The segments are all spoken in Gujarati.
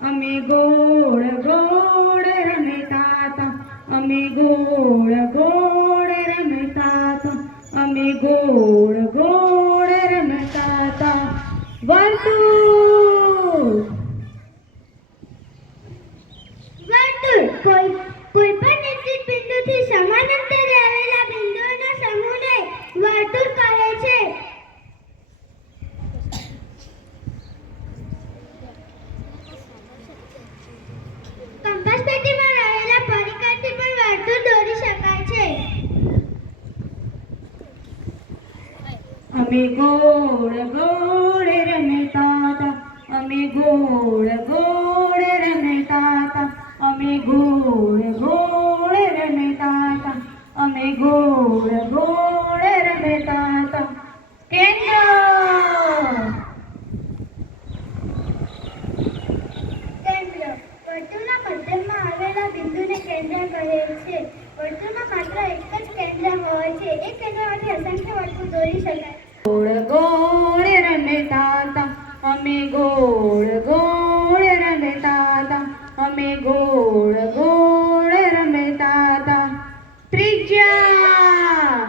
અમે ગોળ ગોળ રમતા હતા અમે ગોળ ગોળ રમતા હતા અમે ગોળ ગોળ રમતા હતા વર્તુળ વર્તુળ કોઈ પણ નિશ્ચિત બિંદુથી સમાન અંતરે આવેલા બિંદુઓનો સમૂહને વર્તુળ કહે છે. કંપાસ પેટીમાં રહેલા પરિઘથી પણ વર્તુળ દોરી શકાય છે. અમે ગોળ ગોળ રમતા હતા અમે ગોળ ગોળ રમતા હતા અમે ગોળ ગોળ રમતા હતા અમે ગોળ ગોળ રમતા હતા કેન્દ્ર વર્તુળના મધ્યમાં આવેલા બિંદુને કેન્દ્ર કહે છે. વર્તુળમાં માત્ર એક જ કેન્દ્ર હોય છે. એક કેન્દ્રમાંથી અસંખ્ય વર્તુળ દોરી શકાય. ગોળ ગોળ રમતા હતા અમે ગોળ ગોળ રમતા હતા અમે ગોળ ગોળ રમતા હતા ત્રિજ્યા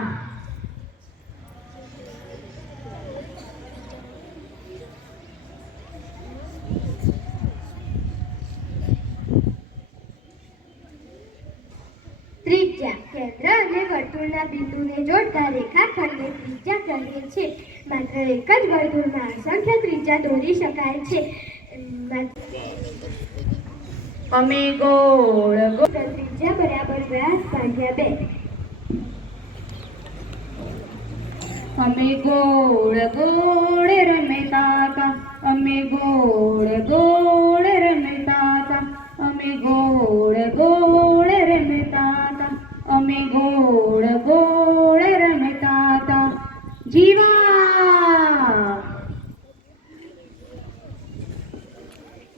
ત્રિજ્યા કેન્દ્ર અને વર્તુળના બિંદુને જોડતા રેખાખંડને ત્રિજ્યા કહે છે. માત્ર એક જ વર્તુળમાં અસંખ્ય ત્રિજ્યા દોરી શકાય છે. અમે ગોળ ગોળ ત્રિજ્યા બરાબર વ્યાસ ભાગ્યા 2. અમે ગોળ ગોળ રમતા હતા અમે ગોળ ગોળ રમતા હતા અમે ગોળ ગોળ રમતા હતા અમે ગોળ ગોળ રમતા હતા જીવા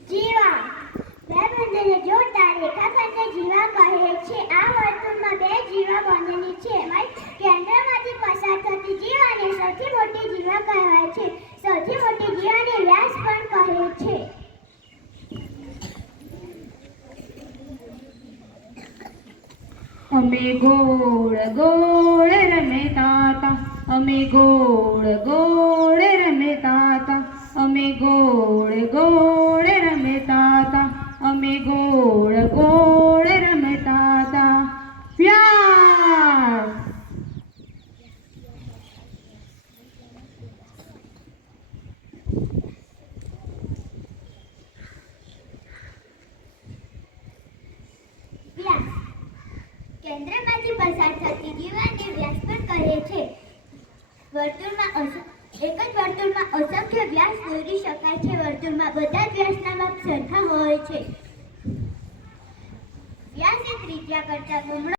જીવા બે બિંદુને જોડતા રેખાખંડને જીવા કહે છે. આ વર્તુળમાં બે જીવા બનેલી છે. કેન્દ્રમાંથી પસાર થતી જીવાને સૌથી મોટી જીવા કહેવાય છે. સૌથી મોટી જીવાને વ્યાસ પણ કહે છે. અમે ગોળ ગોળ રમતા હતા અમે ગોળ ગોળ રમતા હતા અમે ગોળ ગોળ રમતા હતા અમે ગોળ ગોળ રમતા હતા વ્યાસ કેન્દ્રમાંથી પસાર થતી જીવાને વ્યાસ પણ કહે છે. વર્તુળમાં એક જ વર્તુળમાં અસંખ્ય વ્યાસ દોરી શકાય છે. વર્તુળમાં બધા જ વ્યાસના માપ સરખા હોય છે. વ્યાસ એ ત્રિજ્યા કરતાં બમણો